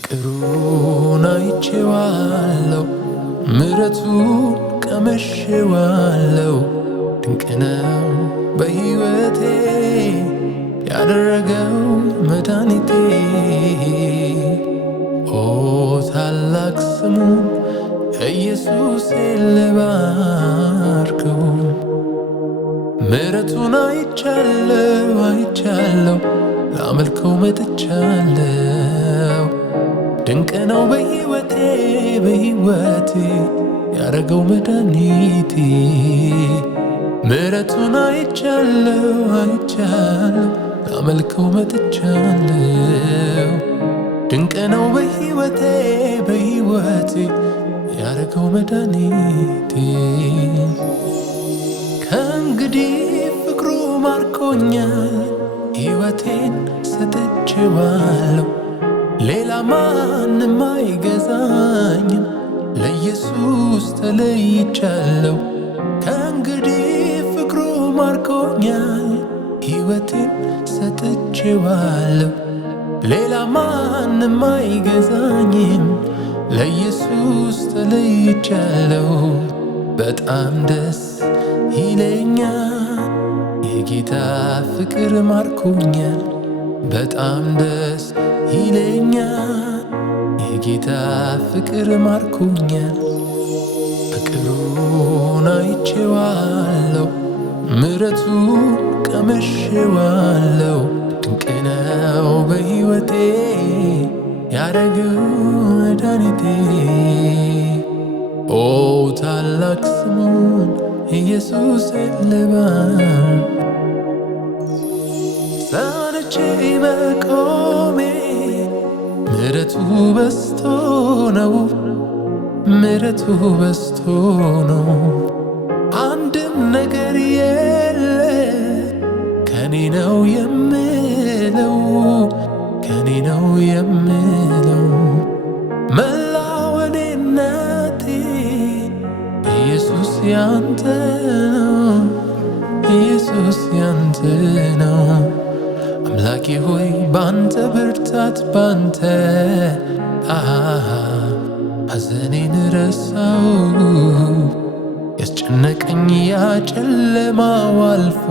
ፍቅሩን አይቼዋለሁ፣ ምሕረቱን ቀምሼዋለሁ። ድንቅ ነው በሕይወቴ ያደረገው መድኃኒቴ። ኦ ታላቅ ስሙን ኢየሱሴን ልባርከው። ምሕረቱን አይቻለሁ ላመልከው መጥቻለሁ። ድንቅ ነው በሕይወቴ ያረገው መድኃኒቴ። ምሕረቱን አይቻለሁ ላመልከው መጥቻለሁ። ድንቅ ነው በሕይወቴ ያረገው መድኃኒቴ። ከእንግዲህ ፍቅሩ ማርኮኛል፣ ሕይወቴን ሰጥቼዋለሁ። ሌላ ማንም አይገዛኝም፣ ለኢየሱስ ተለይቻለሁ። ከእንግዲህ ፍቅሩ ማርኮኛል፣ ሕይወቴን ሰጥቼዋለሁ። ሌላ ማንም አይገዛኝም፣ ለኢየሱስ ተለይቻለሁ። በጣም ደስ ይለኛል የጌታ ፍቅር ማርኮኛል። በጣም ደስ ይለኛል የጌታ ፍቅር ማርኮኛል። ፍቅሩን አይቼዋለሁ፣ ምሕረቱን ቀምሼዋለሁ። ድንቅ ነው በሕይወቴ ያረገው መድኃኒቴ። ኦ ታላቅ ስሙን ኢየሱሴን ልባርክ። ጸንቼ መቆሜ ምሕረቱ በዝቶ ነው፣ ምሕረቱ በዝቶ ነው። አንድም ነገር የለ ከኔ ነው የምለው፣ ከኔ ነው የምለው። መላወኔነቴ ኢየሱስ ያንተ ነው፣ ኢየሱስ ያንተ ነው። አምላኬ ሆይ ባንተ ብርታት ባንተ ሐዘኔን ረሳው። ያስጨነቀኝ ያ ጨለማው አልፎ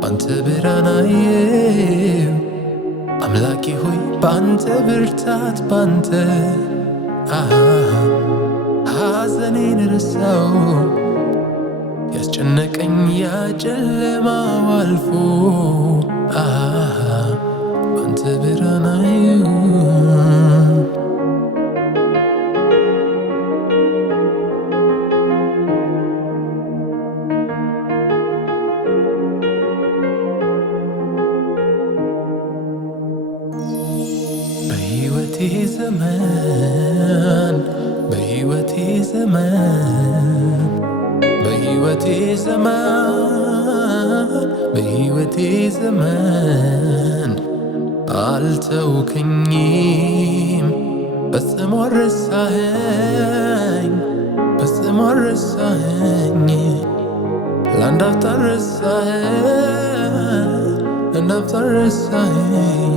ባንተ ብርሃን አየሁ። አምላኬ ሆይ ባንተ ብርታት ባንተ ሐዘኔን ረሳው። ያስጨነቀኝ ያ ጨለማው አልፎ ባንተ ብርሃን አየሁ። በሕይወቴ ዘመን አልተውከኝም፣ ፈጽሞ ረሳኸኝ፣ ፈጽሞ ረሳኸኝ። ለአንድ አፍታ ረሳኸኝ፣ ለአንድ አፍታ ረሳኸኝ።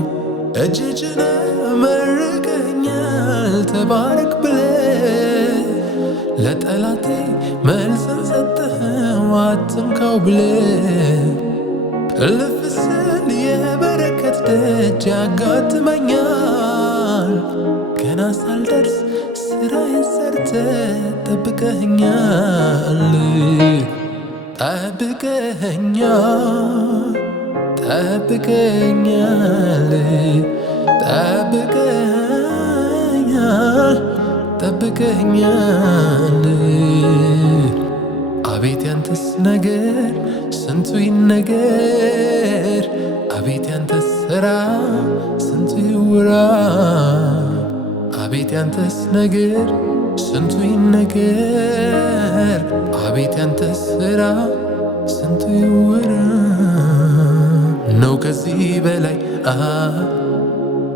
እጅህ መርቀኛል ተባረክ ብለህ፣ ለጠላቴ መልስን ሰጠኸው አትንካው ብለህ። እልፍ ስል የበረከት ደጅ ያጋጥመኛል፣ ገና ሳልደርስ ስራዬን ሰርተህ ጠብቀኸኛል፣ ጠብቀኸኛል፣ ጠብቀኸኛል፣ ጠብቀኸኛል፣ ጠብቀኸኛል። አቤት ያንተስ ነገር ስንቱ ይነገር፣ አቤት ያንተስ ሥራ ስንቱ ይወራ። አቤት ያንተስ ነገር ስንቱ ይነገር፣ አቤት ያንተስ ሥራ ስንቱ ይወራ። ነው ከዚህ በላይ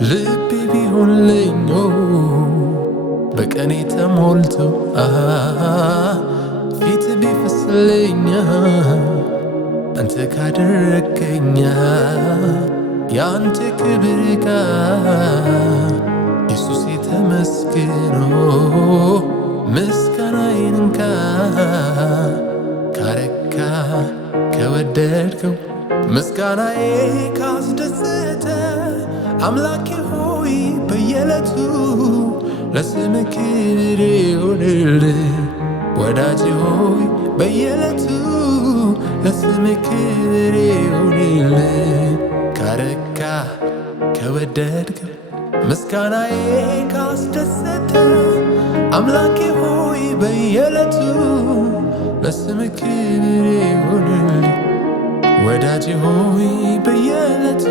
ልቤ ቢሆንልኝ በቀኔ ተሞልቶ ፊት ቢፈስልኝ አንተ ካደረከኛ ያንተ ክብር ኢየሱስ ተመስገን ምስጋናዬን እንካ ካረካ ከወደድከው ምስጋናዬ ካስደሰተ አምላኬ ሆይ በየዕለቱ ለስምህ ክብር ይሁንልህ ወዳጄ ሆይ በየዕለቱ ለስምህ ክብር ይሁንልህ ካረካ ከወደድከው ምስጋናዬ ካስደሰተ አምላኬ ሆይ በየዕለቱ ለስምህ ክብር ይሁንልህ ወዳጄ ሆይ በየዕለቱ